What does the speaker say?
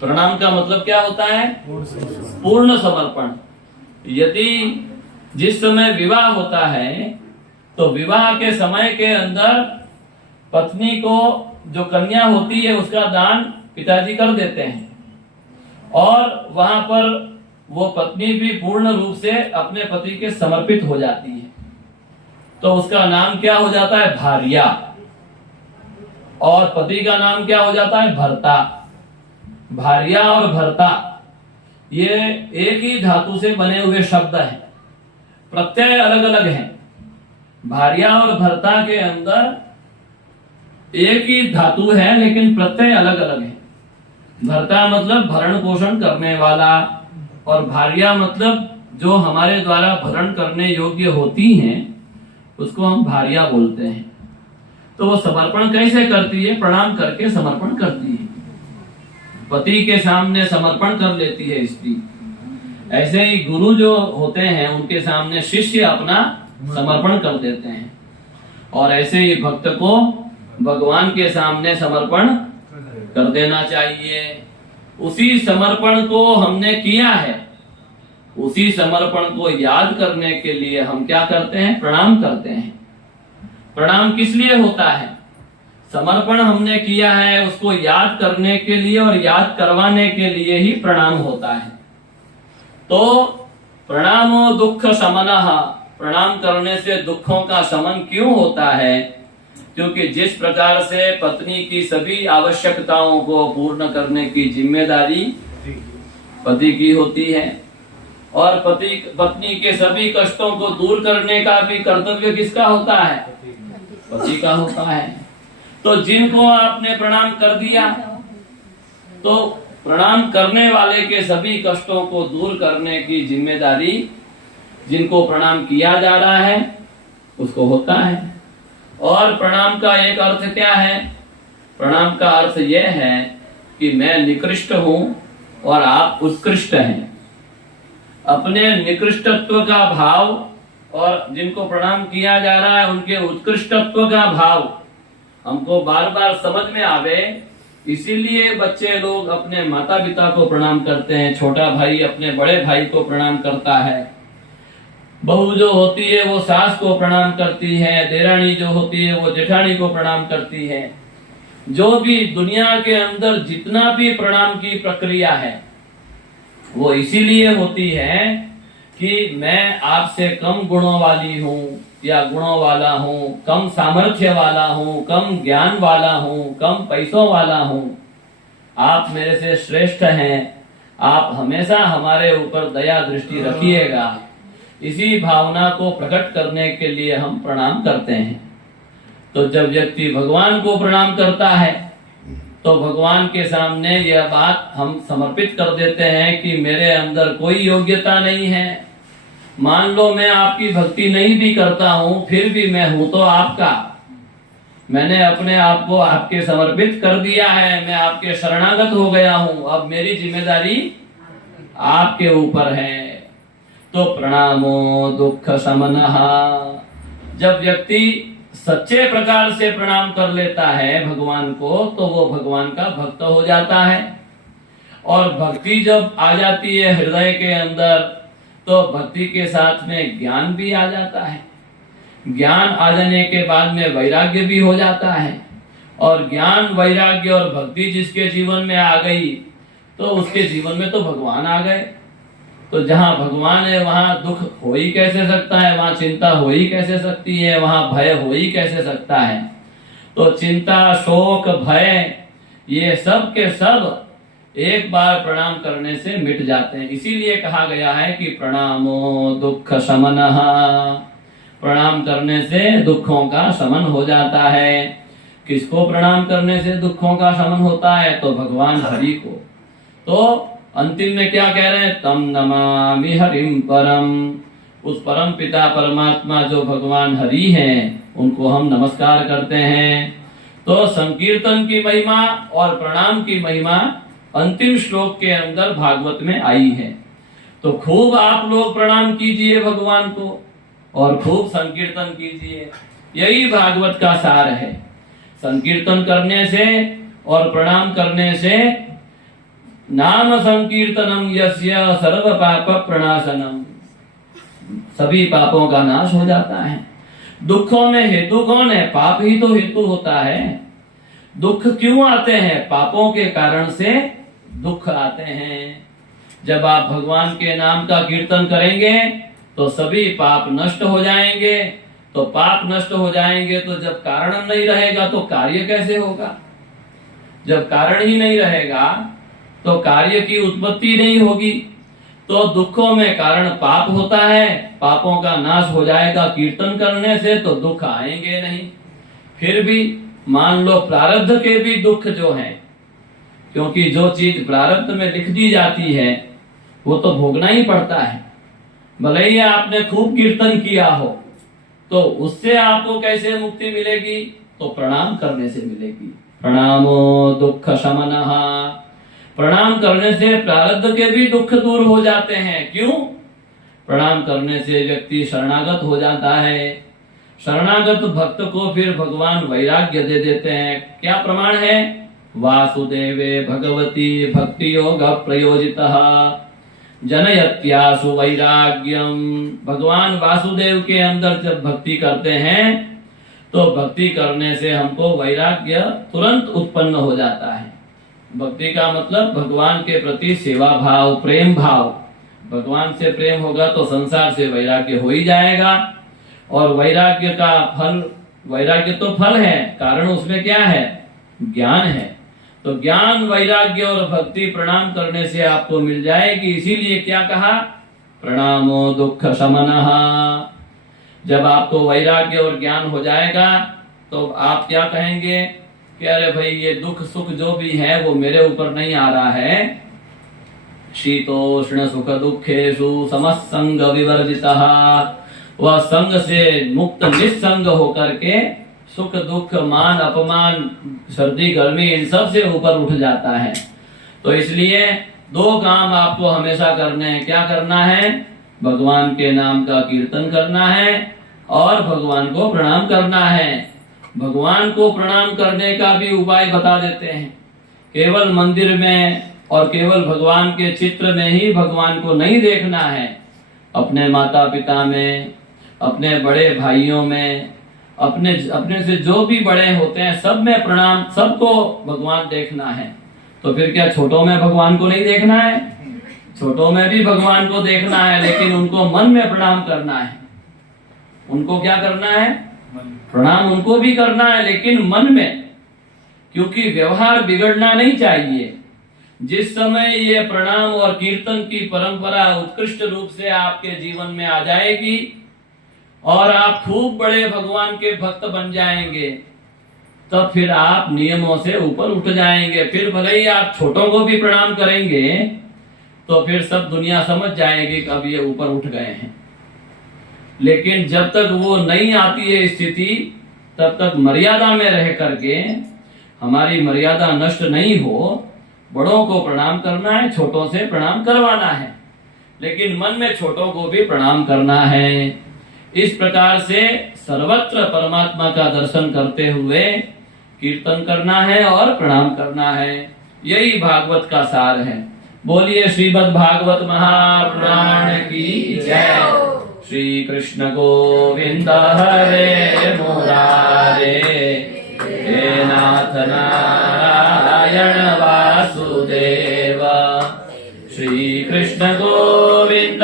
प्रणाम का मतलब क्या होता है? पूर्ण समर्पण। यदि जिस समय विवाह होता है तो विवाह के समय के अंदर पत्नी को जो कन्या होती है उसका दान पिताजी कर देते हैं और वहां पर वो पत्नी भी पूर्ण रूप से अपने पति के समर्पित हो जाती है, तो उसका नाम क्या हो जाता है? भार्या। और पति का नाम क्या हो जाता है? भर्ता। भार्या और भर्ता ये एक ही धातु से बने हुए शब्द हैं, प्रत्यय अलग अलग हैं। भार्या और भर्ता के अंदर एक ही धातु है लेकिन प्रत्यय अलग अलग है। भर्ता मतलब भरण पोषण करने वाला और भार्या मतलब जो हमारे द्वारा भरण करने योग्य होती हैं उसको हम भार्या बोलते हैं। तो वो समर्पण कैसे करती है? प्रणाम करके समर्पण करती है, पति के सामने समर्पण कर लेती है स्त्री। ऐसे ही गुरु जो होते हैं उनके सामने शिष्य अपना समर्पण कर देते हैं और ऐसे ही भक्त को भगवान के सामने समर्पण कर देना चाहिए। उसी समर्पण को हमने किया है, उसी समर्पण को याद करने के लिए हम क्या करते हैं? प्रणाम करते हैं। प्रणाम किस लिए होता है? समर्पण हमने किया है उसको याद करने के लिए और याद करवाने के लिए ही प्रणाम होता है। तो प्रणामो दुख शमनः, प्रणाम करने से दुखों का शमन क्यों होता है? क्योंकि जिस प्रकार से पत्नी की सभी आवश्यकताओं को पूर्ण करने की जिम्मेदारी पति की होती है और पत्नी के सभी कष्टों को दूर करने का भी कर्तव्य किसका होता है? पति का होता है। तो जिनको आपने प्रणाम कर दिया तो प्रणाम करने वाले के सभी कष्टों को दूर करने की जिम्मेदारी जिनको प्रणाम किया जा रहा है उसको होता है। और प्रणाम का एक अर्थ क्या है? प्रणाम का अर्थ यह है कि मैं निकृष्ट हूं और आप उत्कृष्ट हैं। अपने निकृष्टत्व का भाव और जिनको प्रणाम किया जा रहा है उनके उत्कृष्टत्व का भाव हमको बार बार समझ में आवे, इसीलिए बच्चे लोग अपने माता पिता को प्रणाम करते हैं, छोटा भाई अपने बड़े भाई को प्रणाम करता है, बहू जो होती है वो सास को प्रणाम करती है, देरानी जो होती है वो जेठानी को प्रणाम करती है। जो भी दुनिया के अंदर जितना भी प्रणाम की प्रक्रिया है वो इसीलिए होती है कि मैं आपसे कम गुणों वाली हूँ या गुणों वाला हूँ, कम सामर्थ्य वाला हूँ, कम ज्ञान वाला हूँ, कम पैसों वाला हूँ, आप मेरे से श्रेष्ठ हैं, आप हमेशा हमारे ऊपर दया दृष्टि रखिएगा। इसी भावना को प्रकट करने के लिए हम प्रणाम करते हैं। तो जब व्यक्ति भगवान को प्रणाम करता है तो भगवान के सामने यह बात हम समर्पित कर देते हैं कि मेरे अंदर कोई योग्यता नहीं है, मान लो मैं आपकी भक्ति नहीं भी करता हूँ फिर भी मैं हूं तो आपका, मैंने अपने आप को आपके समर्पित कर दिया है, मैं आपके शरणागत हो गया हूँ, अब मेरी जिम्मेदारी आपके ऊपर है। तो प्रणामो दुख शमनः, जब व्यक्ति सच्चे प्रकार से प्रणाम कर लेता है भगवान को तो वो भगवान का भक्त हो जाता है। और भक्ति जब आ जाती है हृदय के अंदर तो भक्ति के साथ में ज्ञान भी आ जाता है, ज्ञान आ जाने के बाद में वैराग्य भी हो जाता है। और ज्ञान वैराग्य और भक्ति जिसके जीवन में आ गई तो उसके जीवन में तो भगवान आ गए। तो जहाँ भगवान है वहाँ दुख हो ही कैसे सकता है, वहाँ चिंता हो ही कैसे सकती है, वहाँ भय हो ही कैसे सकता है। तो चिंता शोक भय ये सब के सब एक बार प्रणाम करने से मिट जाते हैं। इसीलिए कहा गया है कि प्रणामो दुख शमनः, प्रणाम करने से दुखों का शमन हो जाता है। किसको प्रणाम करने से दुखों का शमन होता है? तो भगवान हरि को। तो अंतिम में क्या कह रहे हैं? तम नमामि हरिम परम, उस परम पिता परमात्मा जो भगवान हरि हैं उनको हम नमस्कार करते हैं। तो संकीर्तन की महिमा और प्रणाम की महिमा अंतिम श्लोक के अंदर भागवत में आई है। तो खूब आप लोग प्रणाम कीजिए भगवान को और खूब संकीर्तन कीजिए, यही भागवत का सार है। संकीर्तन करने से और प्रणाम करने से नाम संकीर्तनम यस्य सर्व पाप प्रणाशनम, सभी पापों का नाश हो जाता है। दुखों में हेतु कौन है? पाप ही तो हेतु होता है। दुख क्यों आते हैं? पापों के कारण से दुख आते हैं। जब आप भगवान के नाम का कीर्तन करेंगे तो सभी पाप नष्ट हो जाएंगे। तो पाप नष्ट हो जाएंगे तो जब कारण नहीं रहेगा तो कार्य कैसे होगा? जब कारण ही नहीं रहेगा तो कार्य की उत्पत्ति नहीं होगी। तो दुखों में कारण पाप होता है, पापों का नाश हो जाएगा कीर्तन करने से, तो दुख आएंगे नहीं। फिर भी मान लो प्रारब्ध के भी दुख जो हैं, क्योंकि जो चीज प्रारब्ध में लिख दी जाती है वो तो भोगना ही पड़ता है। भले ही आपने खूब कीर्तन किया हो, तो उससे आपको कैसे मुक्ति मिलेगी? तो प्रणाम करने से मिलेगी। प्रणामो दुख शमनः, प्रणाम करने से प्रारब्ध के भी दुख दूर हो जाते हैं। क्यों? प्रणाम करने से व्यक्ति शरणागत हो जाता है। शरणागत भक्त को फिर भगवान वैराग्य दे देते हैं। क्या प्रमाण है? वासुदेवे भगवती भक्ति योग प्रयोजितः जनयत्यासु वैराग्यम। भगवान वासुदेव के अंदर जब भक्ति करते हैं तो भक्ति करने से हमको वैराग्य तुरंत उत्पन्न हो जाता है। भक्ति का मतलब भगवान के प्रति सेवा भाव, प्रेम भाव। भगवान से प्रेम होगा तो संसार से वैराग्य हो ही जाएगा। और वैराग्य का फल, वैराग्य तो फल है, कारण उसमें क्या है? ज्ञान है। तो ज्ञान, वैराग्य और भक्ति प्रणाम करने से आपको मिल जाएगी। इसीलिए क्या कहा? प्रणामो दुख शमनः। जब आपको वैराग्य और ज्ञान हो जाएगा तो आप क्या कहेंगे कि अरे भाई ये दुख सुख जो भी है वो मेरे ऊपर नहीं आ रहा है। शीतोष्ण सुख दुखेषु समसंग विवर्जितः, वह संग से मुक्त निस्संग होकर के सुख दुख मान अपमान सर्दी गर्मी इन सब से ऊपर उठ जाता है। तो इसलिए दो काम आपको हमेशा करने हैं। क्या करना है? भगवान के नाम का कीर्तन करना है और भगवान को प्रणाम करना है। भगवान को प्रणाम करने का भी उपाय बता देते हैं। केवल मंदिर में और केवल भगवान के चित्र में ही भगवान को नहीं देखना है। अपने माता पिता में, अपने बड़े भाइयों में, अपने से जो भी बड़े होते हैं सब में प्रणाम, सबको भगवान देखना है। तो फिर क्या छोटों में भगवान को नहीं देखना है? छोटों में भी भगवान को देखना है, लेकिन उनको मन में प्रणाम करना है। उनको क्या करना है? प्रणाम उनको भी करना है, लेकिन मन में, क्योंकि व्यवहार बिगड़ना नहीं चाहिए। जिस समय ये प्रणाम और कीर्तन की परंपरा उत्कृष्ट रूप से आपके जीवन में आ जाएगी और आप खूब बड़े भगवान के भक्त बन जाएंगे, तब फिर आप नियमों से ऊपर उठ जाएंगे। फिर भले ही आप छोटों को भी प्रणाम करेंगे तो फिर सब दुनिया समझ जाएगी कि अब ये ऊपर उठ गए हैं। लेकिन जब तक वो नहीं आती है स्थिति, तब तक मर्यादा में रह करके, हमारी मर्यादा नष्ट नहीं हो, बड़ों को प्रणाम करना है, छोटों से प्रणाम करवाना है, लेकिन मन में छोटों को भी प्रणाम करना है। इस प्रकार से सर्वत्र परमात्मा का दर्शन करते हुए कीर्तन करना है और प्रणाम करना है। यही भागवत का सार है। बोलिए श्रीमद् भागवत महापुराण की जय। श्री कृष्ण गोविंद हरे मुरारे, हे नाथ नारायण वासुदेव। श्री कृष्ण गोविंद